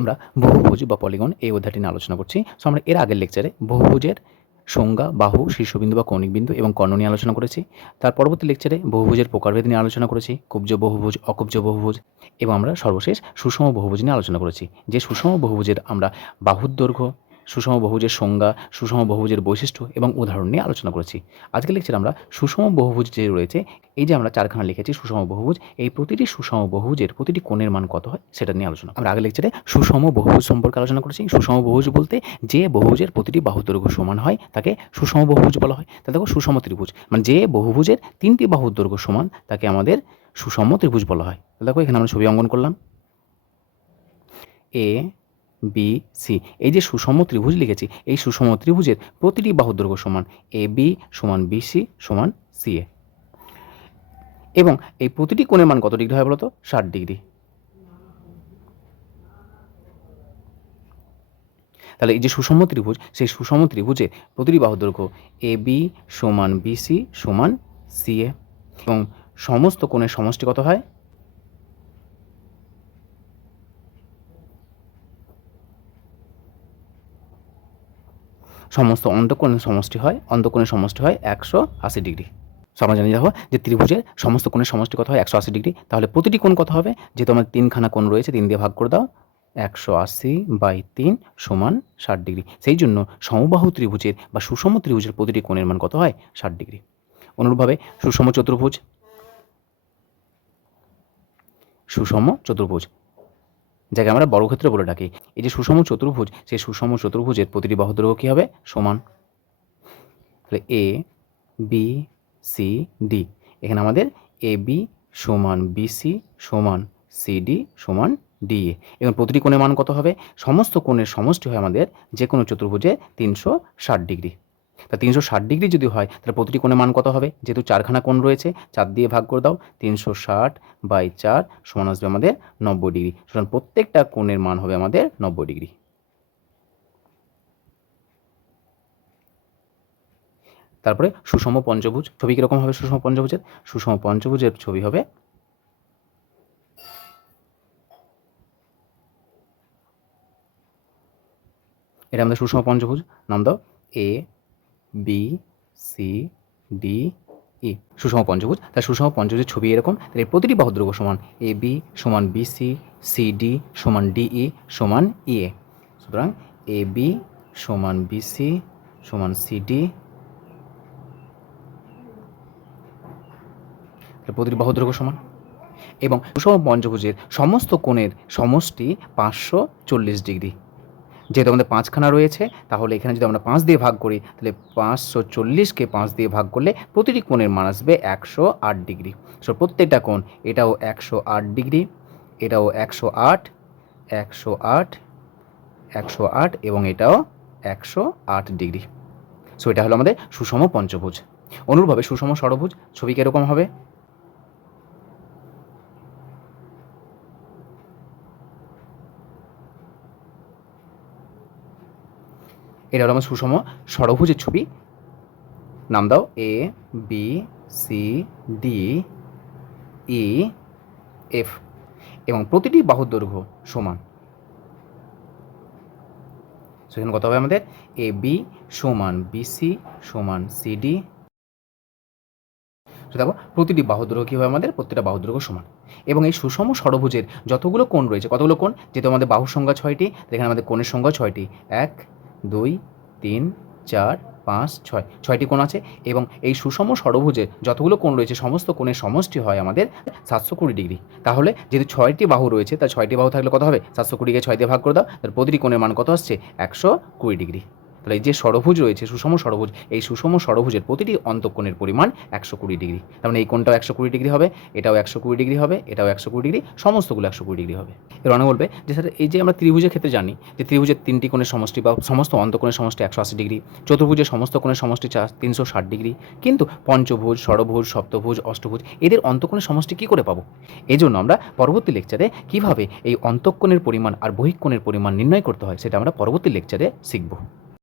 আমরা বহুভুজ বা পলিগন এই অধ্যায়টি নিয়ে আলোচনা করছি। সো আমরা এর আগের লেকচারে বহুভুজের সংজ্ঞা, বাহু শীর্ষবিন্দু বা কৌণিক বিন্দু এবং কর্ণ নিয়ে আলোচনা করেছি। তার পরবর্তী লেকচারে বহুভুজের প্রকারভেদ নিয়ে আলোচনা করেছি, কুব্জ বহুভুজ, অকুব্জ বহুভুজ এবং আমরা সর্বশেষ সুষম বহুভুজ নিয়ে আলোচনা করেছি। যে সুষম বহুভুজের আমরা বাহুর দৈর্ঘ্য সুষম বহুভুজের সংজ্ঞা, সুষম বহুভুজের বৈশিষ্ট্য এবং উদাহরণ নিয়ে আলোচনা করেছি। আজকের লেকচারে আমরা সুষম বহুভুজ যে রয়েছে, এই যে আমরা চারখানা লিখেছি, সুষম বহুভুজ, এই প্রতিটি সুষম বহুভুজের প্রতিটি কোণের মান কত হয় সেটা নিয়ে আলোচনা। আমরা আগের লেকচারে সুষম বহুভুজ সম্পর্কে আলোচনা করেছি। সুষম বহুভুজ বলতে যে বহুভুজের প্রতিটি বাহু দৈর্ঘ্য সমান হয়, তাকে সুষম বহুভুজ বলা হয়। তা দেখো সুষম ত্রিভুজ মানে যে বহুভুজের তিনটি বাহুর দৈর্ঘ্য সমান, তাকে আমাদের সুষম ত্রিভুজ বলা হয়। দেখো এখানে আমরা ছবি অঙ্কন করলাম। এ বি সি এই যে সুষম ত্রিভুজ লিখেছি, এই সুষম ত্রিভুজের প্রতিটি দৈর্ঘ্য সমান এ বি সমান বি সি সমান সি এ এবং এই প্রতিটি কোণের মান কত ডিগ্রি হয় বলতো? ষাট ডিগ্রি। তাহলে এই যে সুষম ত্রিভুজ, সেই সুষম ত্রিভুজের প্রতিটি বাহুর দৈর্ঘ্য এ বি সমান বি সি সমান সি এ এবং সমস্ত কোণের সমষ্টি কত হয়? সমস্ত অন্তঃকোণের সমষ্টি হয় অন্তঃকোণের সমষ্টি হয় একশো আশি ডিগ্রি। সো আমরা জানি দেখো যে ত্রিভুজের সমস্ত কোণের সমষ্টি কত হয়? একশো আশি ডিগ্রি। তাহলে প্রতিটি কোণ কত হবে? যেহেতু আমার তিনখানা কোণ রয়েছে, তিন দিয়ে ভাগ করে দাও, একশো আশি বাই তিন সমান ষাট ডিগ্রি। সেই জন্য সমবাহু ত্রিভুজের বা সুষম ত্রিভুজের প্রতিটি কোণের মান কত হয়? ষাট ডিগ্রি। অনুরূপভাবে সুষম চতুর্ভুজ সুষম চতুর্ভুজ যাকে আমরা বর্গক্ষেত্র বলে ডাকি। এই যে সুষম চতুর্ভুজ, সেই সুষম চতুর্ভুজের প্রতিটি বাহু কী হবে? সমান। তাহলে এ বি সি ডি এখানে আমাদের এ বি সমান বিসি সমান সিডি সমান ডিএ এবং প্রতিটি কোণের মান কত হবে? সমস্ত কোণের সমষ্টি হয় আমাদের যে কোনো চতুর্ভুজে তিনশো ষাট ডিগ্রি। তা তিনশো ষাট ডিগ্রি যদি হয়, তাহলে প্রতিটি কোণের মান কত হবে? যেহেতু চারখানা কোণ রয়েছে, চার দিয়ে ভাগ করে দাও, তিনশো ষাট বাই চার সমান আসবে আমাদের নব্বই ডিগ্রি। সুতরাং প্রত্যেকটা কোণের মান হবে আমাদের নব্বই ডিগ্রি। তারপরে সুষম পঞ্চভুজ, ছবি কীরকম হবে সুষম পঞ্চভুজের? সুষম পঞ্চভুজের ছবি হবে এটা আমাদের সুষম পঞ্চভুজ। নাম দাও, A B C D E সুষম পঞ্চভুজ। তার সুষম পঞ্চভুজের ছবি এরকম। তাহলে প্রতিটি বাহুর দৈর্ঘ্য সমান এ বি সমান বি সি সি ডি সমান ডি ই সমান ই এ সুতরাং এ বি সমান বি সি সমান সি ডি প্রতিটি বাহুর দৈর্ঘ্য সমান। এবং সুষম পঞ্চভুজের সমস্ত কোণের সমষ্টি পাঁচশো চল্লিশ ডিগ্রি। যেহেতু আমাদের পাঁচখানা রয়েছে, তাহলে এখানে যদি আমরা পাঁচ দিয়ে ভাগ করি, তাহলে পাঁচশো চল্লিশকে পাঁচ দিয়ে ভাগ করলে প্রতিটি কোণের মান আসবে একশো আট ডিগ্রি। সো প্রত্যেকটা কোণ, এটাও একশো আট ডিগ্রি, এটাও একশো আট একশো আট একশো আট এবং এটাও একশো আট ডিগ্রি। সো এটা হলো আমাদের সুষম পঞ্চভুজ। অনুরূপভাবে সুষম ষড়ভুজ, ছবি কীরকম হবে? এটা হলো আমার সুষম ষড়ভুজের ছবি। নাম দাও A B C D E F এবং প্রতিটি বাহুর দৈর্ঘ্য সমান। সেখানে কত হবে আমাদের? এ বি সমান বিসি সমান সিডি দেখো, প্রতিটি বাহু দৈর্ঘ্য কী হবে আমাদের? প্রতিটা বাহু দৈর্ঘ্য সমান। এবং এই সুষম ষড়ভুজের যতগুলো কোণ রয়েছে, কতগুলো কোণ? যেহেতু আমাদের বাহুর সংখ্যা ছয়টি এখানে আমাদের কোণের সংখ্যা ছয়টি। এক দুই, তিন, চার, পাঁচ, ছয়। ছয়টি কোণ আছে এবং এই সুষম ষড়ভুজে যতগুলো কোণ রয়েছে, সমস্ত কোণের সমষ্টি হয় আমাদের সাতশো কুড়ি ডিগ্রি। তাহলে যেহেতু ছয়টি বাহু রয়েছে তার ছয়টি বাহু থাকলে কত হবে? সাতশো কুড়িকে ছয় দিয়ে ভাগ করে দাও তার প্রতিটি কোণের মান কত আসছে? একশো কুড়ি ডিগ্রি। তাহলে যে ষড়ভুজ রয়েছে, সুষম ষড়ভুজ, এই সুষম ষড়ভুজের প্রতিটি অন্তঃকোণের পরিমাণ একশো কুড়ি ডিগ্রি। তার মানে এই কোণটাও একশো কুড়ি ডিগ্রি হবে, এটাও একশো কুড়ি ডিগ্রি হবে, এটাও একশো কুড়ি ডিগ্রি, সমস্তগুলো একশো কুড়ি ডিগ্রি হবে। এর অনেক বলবে যে স্যার, এই যে আমরা ত্রিভুজের ক্ষেত্রে জানি যে ত্রিভুজের তিনটি কোণের সমষ্টি বা সমস্ত অন্তকোণের সমষ্টি একশো আশি ডিগ্রি, চতুর্ভুজের সমস্ত কোণের সমষ্টি চা, তিনশো ষাট ডিগ্রি, কিন্তু পঞ্চভুজ, ষড়ভুজ, সপ্তভুজ, অষ্টভুজ, এদের অন্তঃকোণের সমষ্টি কী করে পাবো? এই জন্য আমরা পরবর্তী লেকচারে কীভাবে এই অন্তঃকোণের পরিমাণ আর বহিঃকোণের পরিমাণ নির্ণয় করতে হয়, সেটা আমরা পরবর্তী লেকচারে শিখব।